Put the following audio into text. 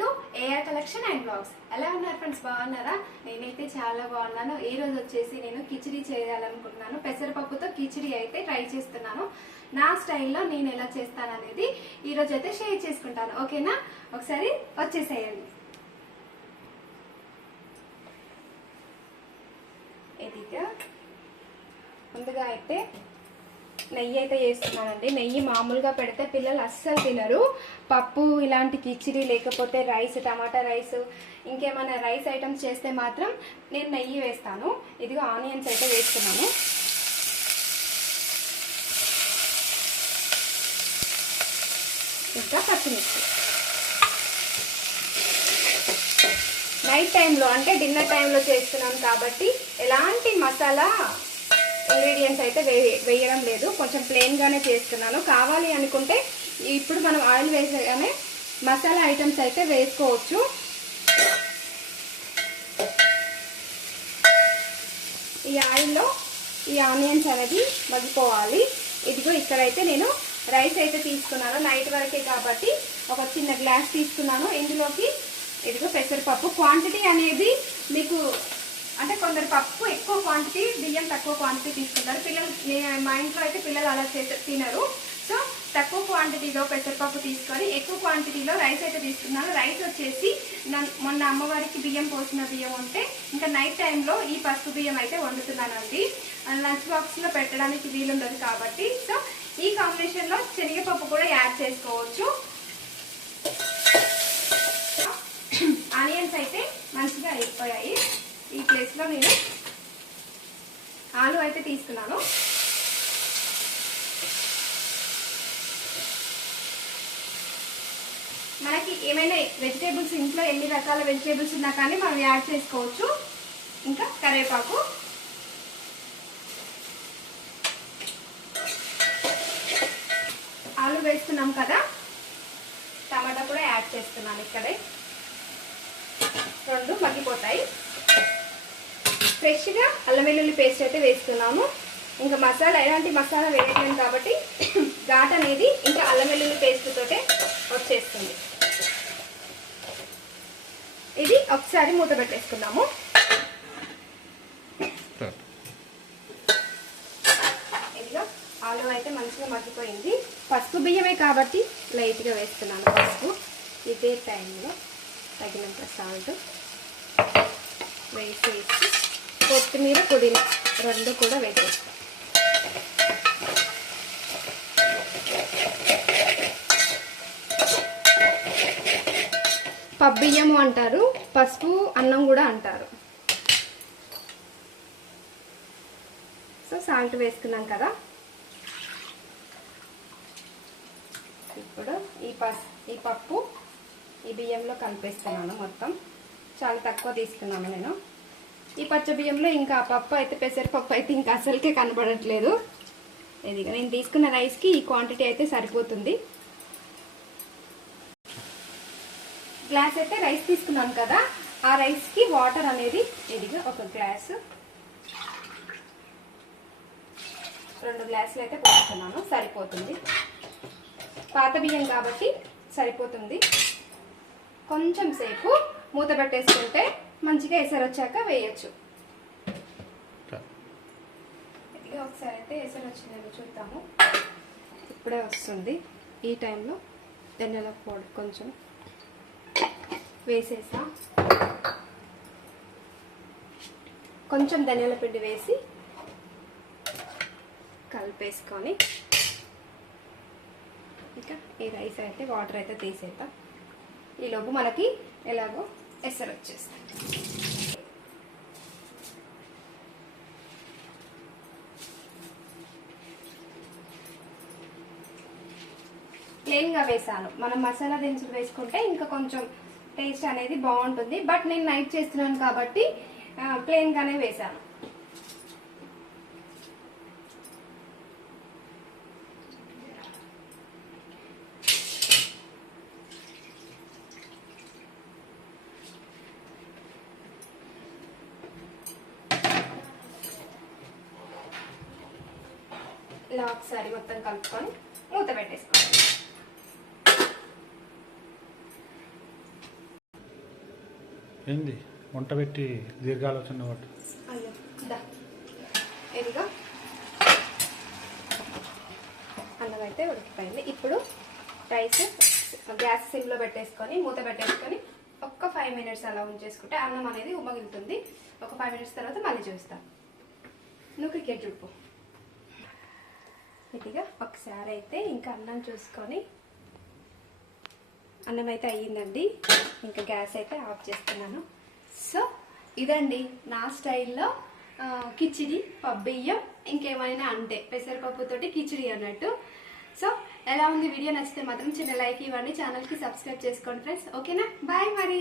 To AR collection and blogs ఎలా ఉన్నారు friends బాగున్నారా? నేనైతే చాలా బాగున్నాను. ఈ రోజు వచ్చేసి నేను కిచిడి చేయాలనుకుంటున్నాను. పెసరపప్పుతో కిచిడి అయితే ట్రై చేస్తున్నాను. నా స్టైల్లో నేను ఎలా చేస్తాను అనేది ఈ రోజు అయితే షేర్ చేసుకుంటాను. ఓకేనా? ఒకసారి వచ్చేసేయండి. ఇదిగా ముందుగా అయితే నెయ్యి అయితే చేస్తున్నానండి నెయ్యి మామూలుగా పెడితే పిల్లలు అస్సలు తినరు. పప్పు ఇలాంటి కిచిడి లేకపోతే రైస్ టమాటా రైస్ ఇంకేమైనా రైస్ ఐటమ్స్ చేస్తే మాత్రం నేను నెయ్యి వేస్తాను. ఇదిగో ఆనియన్స్ అయితే వేస్తున్నాను. ఇంకా పచ్చిమిర్చి. నైట్ టైంలో అంటే డిన్నర్ టైంలో చేస్తున్నాం కాబట్టి ఎలాంటి మసాలా ఇంగ్రీడియంట్స్ అయితే వే వేయడం లేదు. కొంచెం ప్లెయిన్గానే చేస్తున్నాను. కావాలి అనుకుంటే ఇప్పుడు మనం ఆయిల్ వేసగానే మసాలా ఐటమ్స్ అయితే వేసుకోవచ్చు. ఈ ఆయిల్లో ఈ ఆనియన్స్ అనేది మగ్గిపోవాలి. ఇదిగో ఇక్కడైతే నేను రైస్ అయితే తీసుకున్నాను. నైట్ వరకే కాబట్టి ఒక చిన్న గ్లాస్ తీసుకున్నాను. ఇందులోకి ఇదిగో పెసరపప్పు. క్వాంటిటీ అనేది మీకు అంటే కొందరు పప్పు ఎక్కువ క్వాంటిటీ బియ్యం తక్కువ క్వాంటిటీ తీసుకుంటారు. పిల్లలు మా ఇంట్లో అయితే పిల్లలు అలా చేసే తినరు. సో తక్కువ క్వాంటిటీలో పెసరపప్పు తీసుకొని ఎక్కువ క్వాంటిటీలో రైస్ అయితే తీసుకున్నాను. రైస్ వచ్చేసి నన్- మొన్న అమ్మవారికి బియ్యం పోసిన బియ్యం ఉంటే ఇంకా నైట్ టైంలో ఈ పసుపు బియ్యం అయితే వండుతున్నానండి. లంచ్ బాక్స్లో పెట్టడానికి వీలుండదు కాబట్టి. సో ఈ కాంబినేషన్లో శనగపప్పు కూడా యాడ్ చేసుకోవచ్చు. ఆనియన్స్ అయితే మంచిగా అయిపోయాయి. ఈ ప్లేస్లో నేను ఆలు అయితే తీసుకున్నాను. మనకి ఏమైనా వెజిటేబుల్స్ ఇంట్లో ఎన్ని రకాల వెజిటేబుల్స్ ఉన్నా కానీ మనం యాడ్ చేసుకోవచ్చు. ఇంకా కరివేపాకు. ఆలు వేస్తున్నాం కదా. టమాటా కూడా యాడ్ చేస్తున్నాను ఇక్కడే. రెండు మగ్గిపోతాయి. ఫ్రెష్గా అల్లం వెల్లుల్లి పేస్ట్ అయితే వేస్తున్నాము. ఇంకా మసాలా ఎలాంటి మసాలా వేయట్లేదు కాబట్టి ఘాట్ అనేది ఇంకా అల్లం వెల్లుల్లి పేస్ట్ తోటే వచ్చేస్తుంది. ఇది ఒకసారి మూత పెట్టేసుకుందాము. ఇదిగో ఆలు అయితే మంచిగా మగ్గిపోయింది. పసుపు బియ్యమే కాబట్టి లైట్గా వేస్తున్నాను పసుపు. ఇదే టైంలో తగినంత సాల్ట్ వేసేసి కొత్తిమీర పుదీనా రెండు కూడా వేసేస్తాం పబ్బియ్యము అంటారు పసుపు అన్నం కూడా అంటారు. సో సాల్ట్ వేసుకున్నాం కదా. ఇప్పుడు ఈ పస్ ఈ పప్పు ఈ బియ్యంలో కలిపేస్తున్నాను మొత్తం. చాలా తక్కువ తీసుకున్నాను నేను. ఈ పచ్చ బియ్యంలో ఇంకా పప్పు అయితే పెసరపప్పు అయితే ఇంకా అసలుకే కనబడట్లేదు. ఇది నేను తీసుకున్న రైస్కి ఈ క్వాంటిటీ అయితే సరిపోతుంది. గ్లాస్ అయితే రైస్ తీసుకున్నాను కదా ఆ రైస్కి వాటర్ అనేది ఇదిగా ఒక గ్లాసు రెండు గ్లాసులు అయితే పోస్తున్నాను సరిపోతుంది. పాత బియ్యం కాబట్టి సరిపోతుంది. కొంచెం సేపు మూత పెట్టేసుకుంటే మంచిగా ఎసరు వచ్చాక వేయచ్చు. ఒకసారి అయితే ఎసరు వచ్చిందని చూద్దాము. ఇప్పుడే వస్తుంది. ఈ టైంలో ధనియాల పొడి కొంచెం వేసేసా. కొంచెం ధనియాల పిండి వేసి కలిపేసుకొని ఇంకా ఈ రైస్ అయితే వాటర్ అయితే తీసేద్దాం. ఈలోపు మనకి ఎలాగో ఎసరు వచ్చేస్తాయి ప్లెయిన్గా వేసాను. మనం మసాలా దినుసులు వేసుకుంటే ఇంకా కొంచెం టేస్ట్ అనేది బాగుంటుంది. బట్ నేను నైట్ చేస్తున్నాను కాబట్టి ప్లెయిన్గానే వేసాను. ఇలా ఒకసారి మొత్తం కలుపుకొని మూత పెట్టేసుకోవాలి. ఏంది? వంట పెట్టి దీర్ఘాలోచన దా. ఇదిగో. అన్నం అయితే ఉడికిపోయింది. ఇప్పుడు రైస్ గ్యాస్ సిమ్లో పెట్టేసుకొని మూత పెట్టేసుకొని ఒక్క ఫైవ్ మినిట్స్ అలా ఉంచేసుకుంటే అన్నం అనేది ఉమ్మగిలుతుంది ఒక ఫైవ్ మినిట్స్ తర్వాత మళ్ళీ చూస్తాను నువ్వు క్రికెట్ చూపు ఇదిగా ఒకసారి అయితే ఇంకా అన్నం చూసుకొని అన్నం అయితే అయ్యిందండి. ఇంకా గ్యాస్ అయితే ఆఫ్ చేస్తున్నాను. సో ఇదండి నా స్టైల్లో కిచిడి పబ్బియ్యం ఇంకేమైనా అంటే పెసరపప్పుతోటి కిచిడి అన్నట్టు. సో ఎలా ఉంది వీడియో నచ్చితే మాత్రం చిన్న లైక్ ఇవ్వండి. ఛానల్కి సబ్స్క్రైబ్ చేసుకోండి ఫ్రెండ్స్ ఓకేనా బాయ్ మరి.